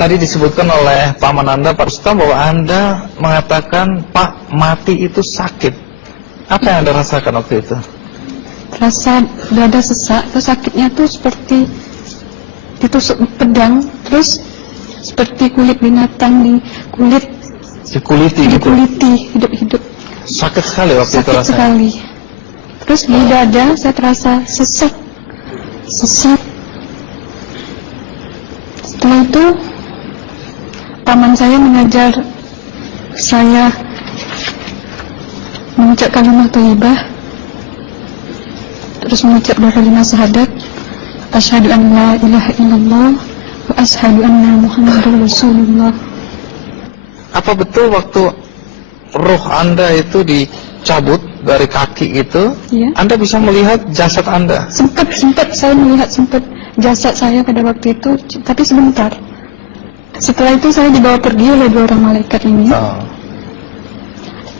Tadi disebutkan oleh paman Anda, Pak Rustam, bahwa Anda mengatakan Pak mati itu sakit. Apa yang Anda rasakan waktu itu? Rasa dada sesak, terus sakitnya tuh seperti ditusuk pedang, terus seperti kulit binatang Dikuliti gitu? dikuliti hidup-hidup. Sakit sekali waktu itu Sakit rasanya? sekali. Terus di dada saya terasa sesak. Setelah itu paman saya mengajar saya mengucap kalimat thayyibah, terus mengucap doa kalimat syahadat, asyhadu an la ilaha illallah wa asyhadu anna muhammadar rasulullah. Apa betul waktu roh Anda itu dicabut dari kaki itu, Ya. Anda bisa melihat jasad Anda? Sempat saya melihat jasad saya pada waktu itu, tapi sebentar. Setelah itu saya dibawa pergi oleh 2 orang malaikat ini.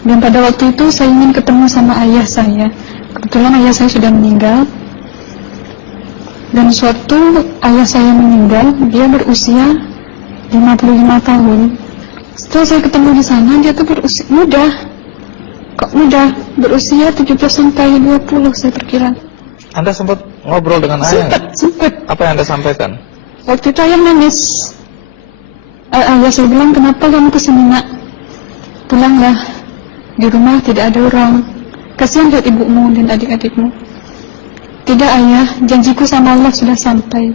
Dan pada waktu itu saya ingin ketemu sama ayah saya. Kebetulan ayah saya sudah meninggal. Dan suatu ayah saya meninggal, dia berusia 55 tahun. Setelah saya ketemu di sana, dia tuh berusia muda. Kok muda? Berusia 17 sampai 20 saya perkira. Anda sempat ngobrol dengan ayah? Sempat. Apa yang Anda sampaikan? Waktu itu ayah nangis. Ayah saya bilang, kenapa kamu kesini nak? Pulanglah, di rumah tidak ada orang. Kasihan lihat ibumu dan adik-adikmu. Tidak ayah, janjiku sama Allah sudah sampai.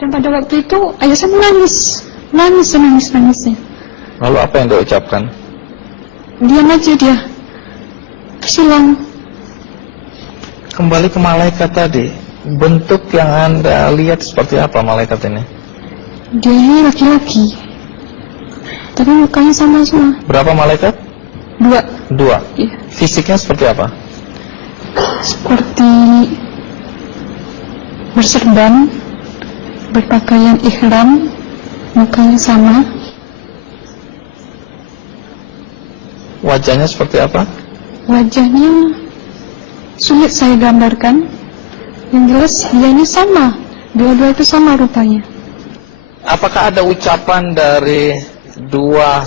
Dan pada waktu itu ayah saya menangis. Lalu apa yang dia ucapkan? Diam aja dia. Terus hilang. Kembali ke malaikat tadi, bentuk yang Anda lihat seperti apa malaikat ini? Dia ini laki-laki, tapi mukanya sama semua. Berapa malaikat? 2. Iya. Fisiknya seperti apa? Seperti berserban, berpakaian ihram, mukanya sama. Wajahnya seperti apa? Wajahnya sulit saya gambarkan. Yang jelas dia ini sama, dua-dua itu sama rupanya. Apakah ada ucapan dari 2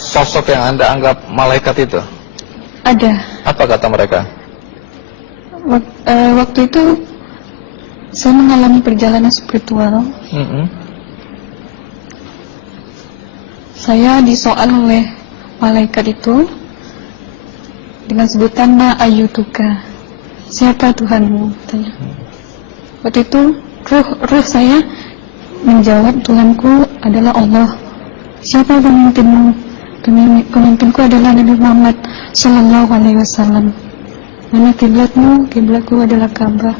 sosok yang Anda anggap malaikat itu? Ada. Apa kata mereka? Waktu itu saya mengalami perjalanan spiritual. Saya disoal oleh malaikat itu dengan sebutan ma ayyutuka, siapa Tuhanmu, tanya. Waktu itu ruh saya menjawab, Tuhanku adalah Allah. Siapa pemimpinmu? Pemimpinku adalah Nabi Muhammad Sallallahu Alaihi Wasallam. Mana kiblatmu? Kiblatku adalah Ka'bah.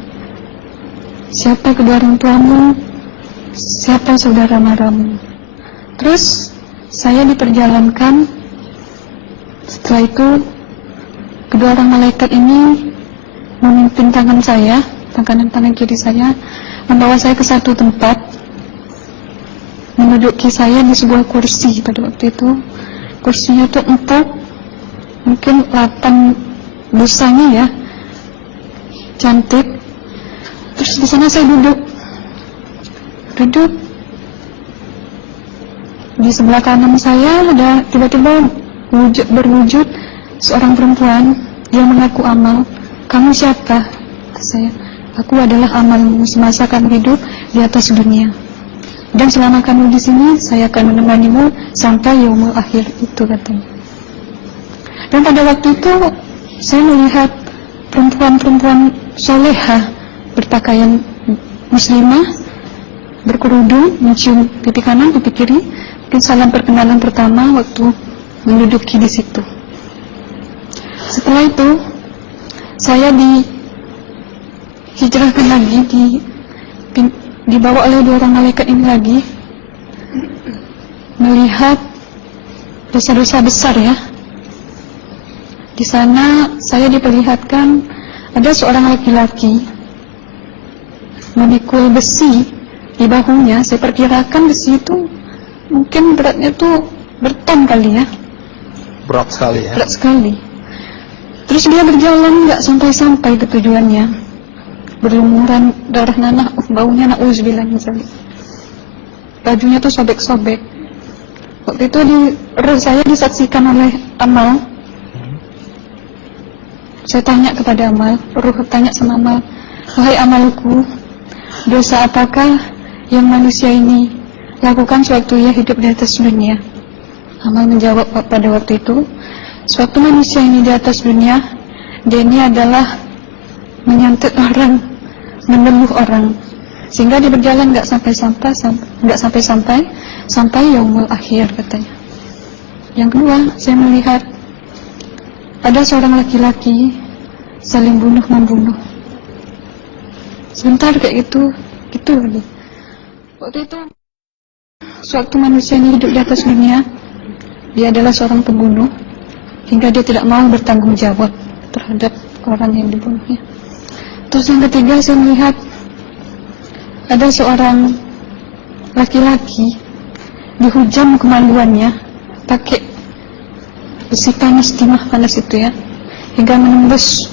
Siapa kedua orang tuamu? Siapa saudara maramu? Terus saya diperjalankan. Setelah itu kedua orang malaikat ini memimpin tangan saya, tangan kiri saya, membawa saya ke satu tempat, menduduki saya di sebuah kursi. Pada waktu itu kursinya itu empuk, mungkin 8 busanya ya, cantik. Terus di sana saya duduk. Di sebelah kanan saya ada tiba-tiba berwujud seorang perempuan yang mengaku amal. Kamu siapa? Saya, aku adalah amalmu semasa kamu hidup di atas dunia. Dan selama kamu di sini, saya akan menemanimu sampai yaumul akhir, itu katanya. Dan pada waktu itu, saya melihat perempuan-perempuan solehah berpakaian muslimah, berkerudung, mencium pipi kanan, pipi kiri. Mungkin salam perkenalan pertama waktu menduduki di situ. Setelah itu, saya dihijrahkan lagi, dibawa oleh 2 orang malaikat ini lagi, melihat dosa-dosa besar ya. Di sana saya diperlihatkan ada seorang laki-laki memikul besi di bahunya. Saya perkirakan besi itu mungkin beratnya tuh berton kali ya. Berat sekali ya. Berat sekali. Terus dia berjalan nggak sampai-sampai ke tujuannya. Berlumuran darah nanah, baunya na'udzubillah min dzalik. bajunya tuh sobek-sobek. Waktu itu roh saya disaksikan oleh Amal. Saya tanya kepada Amal, roh tanya sama Amal, wahai Amalku, dosa apakah yang manusia ini lakukan sewaktu ia hidup di atas dunia? Amal menjawab pada waktu itu, sewaktu manusia ini di atas dunia, dia ini adalah menyantet orang, menemuh orang, sehingga dia berjalan nggak sampai yaumul akhir katanya. Yang kedua, saya melihat ada seorang laki-laki saling bunuh-membunuh. Sebentar kayak gitu lagi. Waktu itu, sewaktu manusia ini hidup di atas dunia, dia adalah seorang pembunuh, hingga dia tidak mau bertanggung jawab terhadap orang yang dibunuhnya. Terus yang ketiga, saya melihat ada seorang laki-laki dihujam kemaluannya pakai besi panas, timah panas itu ya, hingga menembus.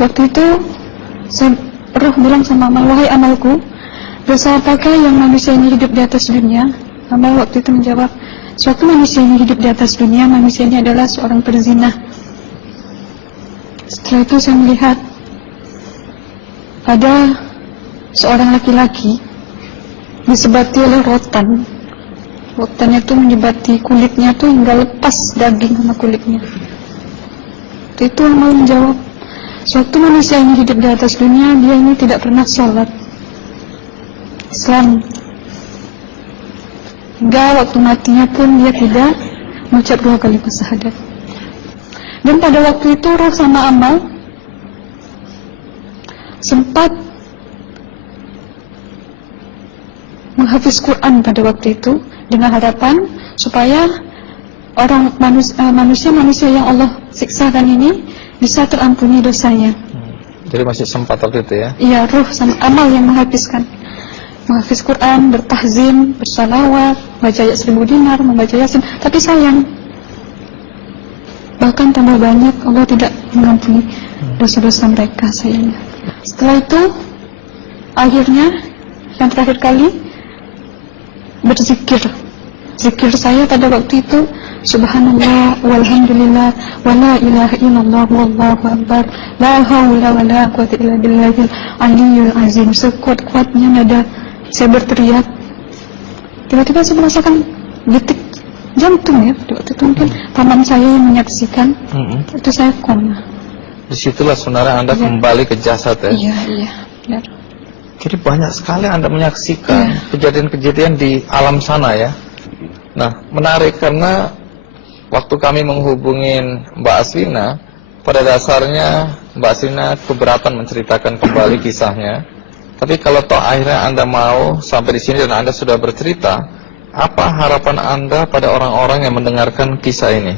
Waktu itu roh bilang sama Amal, wahai Amalku, dosa apakah yang manusia ini hidup di atas dunia? Amal waktu itu menjawab, suatu manusia ini hidup di atas dunia, manusia ini adalah seorang perzina. Setelah itu saya melihat ada seorang laki-laki disebati oleh rotan. Rotannya itu menyebati kulitnya tuh hingga lepas daging sama kulitnya. Itu Amal menjawab, suatu manusia ini hidup di atas dunia, dia ini tidak pernah sholat Islam, hingga waktu matinya pun dia tidak mengucap 2 kalimat syahadat. Dan pada waktu itu roh sama Amal sempat menghafiz Quran pada waktu itu dengan harapan supaya manusia yang Allah siksakan ini bisa terampuni dosanya. Jadi masih sempat waktu itu ya? Iya, roh sama Amal yang menghafiz Quran, bertahzim, bersalawat, baca ayat 1000 dinar, membaca Yasin. Tapi sayang, bahkan tambah banyak Allah tidak mengampuni dosa-dosa mereka, sayangnya. Setelah itu, akhirnya yang terakhir kali berzikir. Zikir saya pada waktu itu, subhanallah, walhamdulillah, wala ilaha illallah, wallahu akbar, la hawla wala quwwata illa billahil aliyyil azim. Sekuat-kuatnya nada saya berteriak, tiba-tiba saya merasakan detik jantung ya. Waktu itu mungkin paman saya yang menyaksikan, itu saya koma. Disitulah sebenarnya Anda kembali ke jasad ya? Iya, benar. Jadi banyak sekali Anda menyaksikan kejadian-kejadian di alam sana ya. Nah, menarik karena waktu kami menghubungin Mbak Aslina, pada dasarnya Mbak Aslina keberatan menceritakan kembali kisahnya. Tapi kalau toh akhirnya Anda mau sampai di sini dan Anda sudah bercerita, apa harapan Anda pada orang-orang yang mendengarkan kisah ini?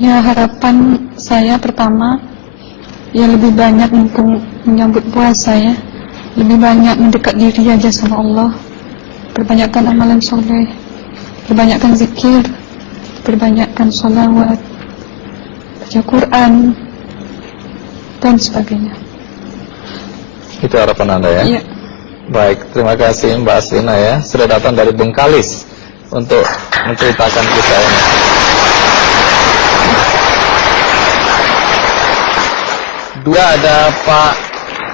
Ya, harapan saya pertama, ya lebih banyak menyambut puasa ya, lebih banyak mendekat diri aja sama Allah, perbanyakkan amalan soleh, perbanyakkan zikir, perbanyakkan sholawat, baca Quran, dan sebagainya. Itu harapan Anda ya? Iya. Baik, terima kasih Mbak Aslina ya, sudah datang dari Bengkalis untuk menceritakan kisah ini. Dua ada Pak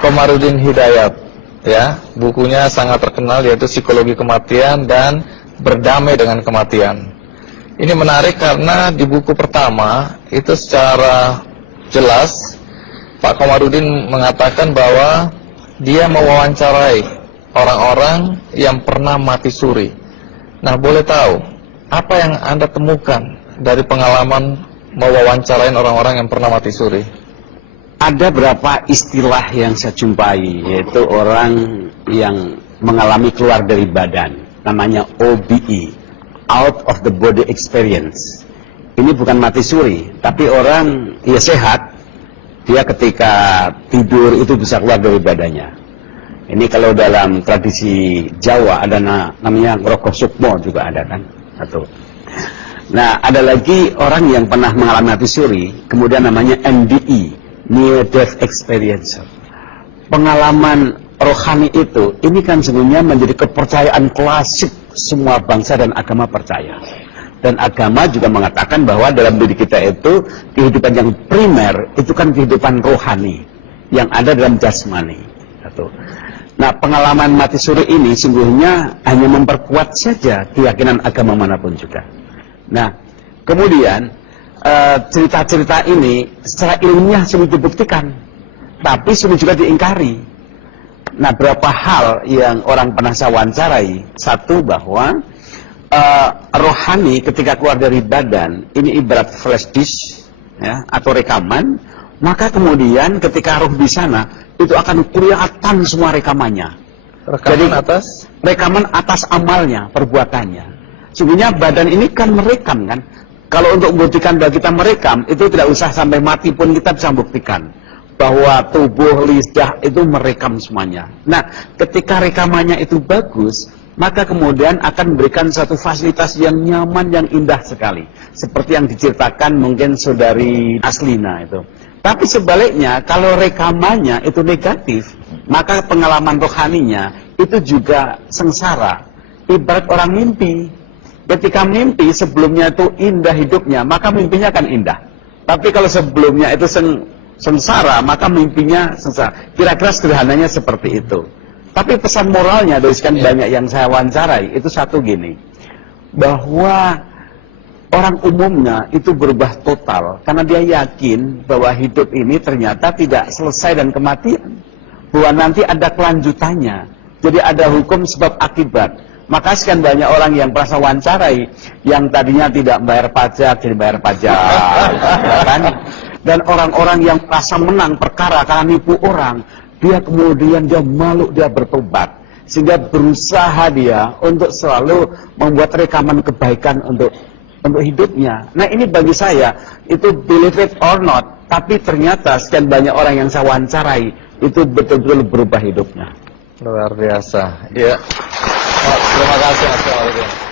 Komarudin Hidayat ya, bukunya sangat terkenal yaitu Psikologi Kematian dan Berdamai dengan Kematian. Ini menarik karena di buku pertama itu secara jelas Pak Komarudin mengatakan bahwa dia mewawancarai orang-orang yang pernah mati suri. Nah, boleh tahu apa yang Anda temukan dari pengalaman mewawancarain orang-orang yang pernah mati suri? Ada berapa istilah yang saya jumpai, yaitu orang yang mengalami keluar dari badan, namanya OBE, out of the body experience. Ini bukan mati suri, tapi orang ya sehat, dia ketika tidur itu bisa keluar dari badannya. Ini kalau dalam tradisi Jawa ada namanya Ngrogoh Sukmo juga ada kan, satu. Nah, ada lagi orang yang pernah mengalami mati suri, kemudian namanya NDE, Near Death Experience. Pengalaman rohani itu, ini kan sebenarnya menjadi kepercayaan klasik semua bangsa dan agama percaya. Dan agama juga mengatakan bahwa dalam diri kita itu, kehidupan yang primer, itu kan kehidupan rohani, yang ada dalam jasmani. Nah, pengalaman mati suri ini sungguhnya hanya memperkuat saja keyakinan agama manapun juga. Nah, kemudian cerita-cerita ini secara ilmiah sudah dibuktikan, tapi sudah juga diingkari. Nah, berapa hal yang orang pernah saya wawancarai. Satu, bahwa rohani ketika keluar dari badan ini ibarat flash disk, ya, atau rekaman. Maka kemudian ketika roh di sana itu akan kelihatan semua rekamannya. Rekaman atas amalnya, perbuatannya. Sebenarnya badan ini kan merekam kan. Kalau untuk membuktikan bahwa kita merekam, itu tidak usah sampai mati pun kita bisa membuktikan bahwa tubuh, lidah itu merekam semuanya. Nah, ketika rekamannya itu bagus, maka kemudian akan memberikan satu fasilitas yang nyaman, yang indah sekali. Seperti yang diceritakan mungkin saudari Aslina itu. Tapi sebaliknya, kalau rekamannya itu negatif, maka pengalaman rohaninya itu juga sengsara. Ibarat orang mimpi. Ketika mimpi sebelumnya itu indah hidupnya, maka mimpinya akan indah. Tapi kalau sebelumnya itu sengsara, maka mimpinya sengsara. Kira-kira sederhananya seperti itu. Tapi pesan moralnya dari sekian banyak yang saya wawancarai, itu satu gini. Bahwa orang umumnya itu berubah total karena dia yakin bahwa hidup ini ternyata tidak selesai dan kematian, bahwa nanti ada kelanjutannya. Jadi ada hukum sebab akibat. Maka sekian banyak orang yang merasa wawancarai, yang tadinya tidak bayar pajak jadi bayar pajak, ya kan? Dan orang-orang yang merasa menang perkara karena nipu orang, dia kemudian dia malu, dia bertobat, sehingga berusaha dia untuk selalu membuat rekaman kebaikan untuk hidupnya. Nah, ini bagi saya itu believe it or not, tapi ternyata sekian banyak orang yang saya wawancarai itu betul-betul berubah hidupnya. Luar biasa. Ya. Terima kasih Mas Walidin.